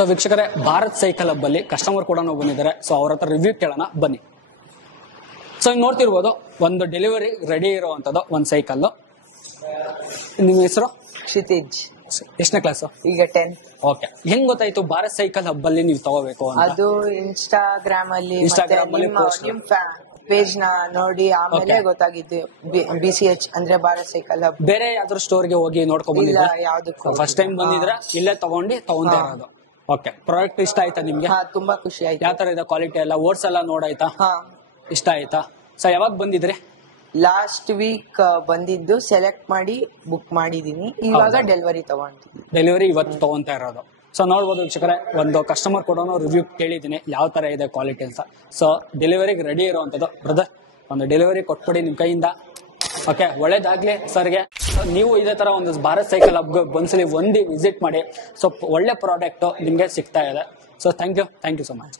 So ವೀಕ್ಷಕರೇ, Bharat cycle hub ಅಲ್ಲಿ customer ಕೂಡ ಬಂದಿದ್ದಾರೆ. ಸೊ ಅವ್ರ ಹತ್ರ ರಿವ್ಯೂ ಕೇಳೋಣ ಬನ್ನಿ. ಸೊ ಈಗ ನೋಡ್ತಿರ್ಬೋದು, ಒಂದು ಡೆಲಿವರಿ ರೆಡಿ ಇರುವಂತದ್ದು ಒಂದು ಸೈಕಲ್. ನಿಮ್ಮ ಹೆಸರು? ಕ್ಷಿತಿಜ್. ಎಷ್ಟನೇ ಕ್ಲಾಸ್? ಈಗ 10. ಓಕೆ. ಹೆಂಗ್ ಗೊತ್ತಾಯ್ತು ಭಾರತ್ ಸೈಕಲ್ ಹಬ್ ಅಲ್ಲಿ ನೀವು ತಗೋಬೇಕು ಅಂತ? ಅದು ಇನ್ಸ್ಟಾಗ್ರಾಮ್ ಅಲ್ಲಿ post ನಿಮ್ ಪೇಜ್ ನ ನೋಡಿ ಆಮೇಲೆ ಗೊತ್ತಾಗಿದ್ದು. BCH ಅಂದ್ರೆ ಭಾರತ್ ಸೈಕಲ್ ಹಬ್. ಬೇರೆ ಯಾವ್ದಾದ್ರು ಸ್ಟೋರ್ಗೆ ಹೋಗಿ ನೋಡ್ಕೊಂಡ್ ಇಲ್ಲ, ಬಂದಿದ್ರೆ? ಯಾವ್ದಕ್ಕೂ ಫಸ್ಟ್ ಟೈಮ್ ಬಂದಿದ್ರೆ ಇಲ್ಲೇ ತಗೊಂತಾ ಇರೋದು. ಓಕೆ. ಪ್ರಾಡಕ್ಟ್ ಇಷ್ಟ ಆಯ್ತಾ ನಿಮ್ಗೆ? ತುಂಬಾ ಖುಷಿ ಆಯ್ತು. ಯಾವ ತರ ಇದೆ ಕ್ವಾಲಿಟಿ ಎಲ್ಲ? ಓಡ್ಸ್ ಎಲ್ಲ ನೋಡಾಯ್ತಾ? ಇಷ್ಟ ಆಯ್ತಾ? ಸೊ ಯಾವಾಗ ಬಂದಿದ್ರಿ? ಲಾಸ್ಟ್ ವೀಕ್ ಬಂದಿದ್ದು, ಸೆಲೆಕ್ಟ್ ಮಾಡಿ ಬುಕ್ ಮಾಡಿದೀನಿ. ಇವಾಗ ಡೆಲಿವರಿ ತಗೊಂಡಿದ್ದೀನಿ. ಡೆಲಿವರಿ ಇವತ್ತು ತಗೊಂತಾ ಇರೋದು. ಸೊ ನೋಡ್ಬೋದು ವೀಕ್ಷಕರೇ, ಒಂದು ಕಸ್ಟಮರ್ ಕೂಡ ರಿವ್ಯೂ ಕೇಳಿದ್ದೀನಿ ಯಾವ ತರ ಇದೆ ಕ್ವಾಲಿಟಿ ಅಂತ. ಸೊ ಡೆಲಿವರಿಗೆ ರೆಡಿ ಇರುವಂತದ್ದು. ಬ್ರದರ್, ಒಂದು ಡೆಲಿವರಿ ಕೊಟ್ಬಿಡಿ ನಿಮ್ ಕೈಯಿಂದ. ಓಕೆ, ಒಳ್ಳೇದಾಗ್ಲಿ ಸರ್ಗೆ. ನೀವು ಇದೇ ತರ ಒಂದು ಭಾರತ್ ಸೈಕಲ್ ಹಬ್ಗೆ ಒಂದ್ಸಲಿ ವಿಸಿಟ್ ಮಾಡಿ. ಸೊ ಒಳ್ಳೆ ಪ್ರಾಡಕ್ಟ್ ನಿಮ್ಗೆ ಸಿಗ್ತಾ ಇದೆ. So thank you so much.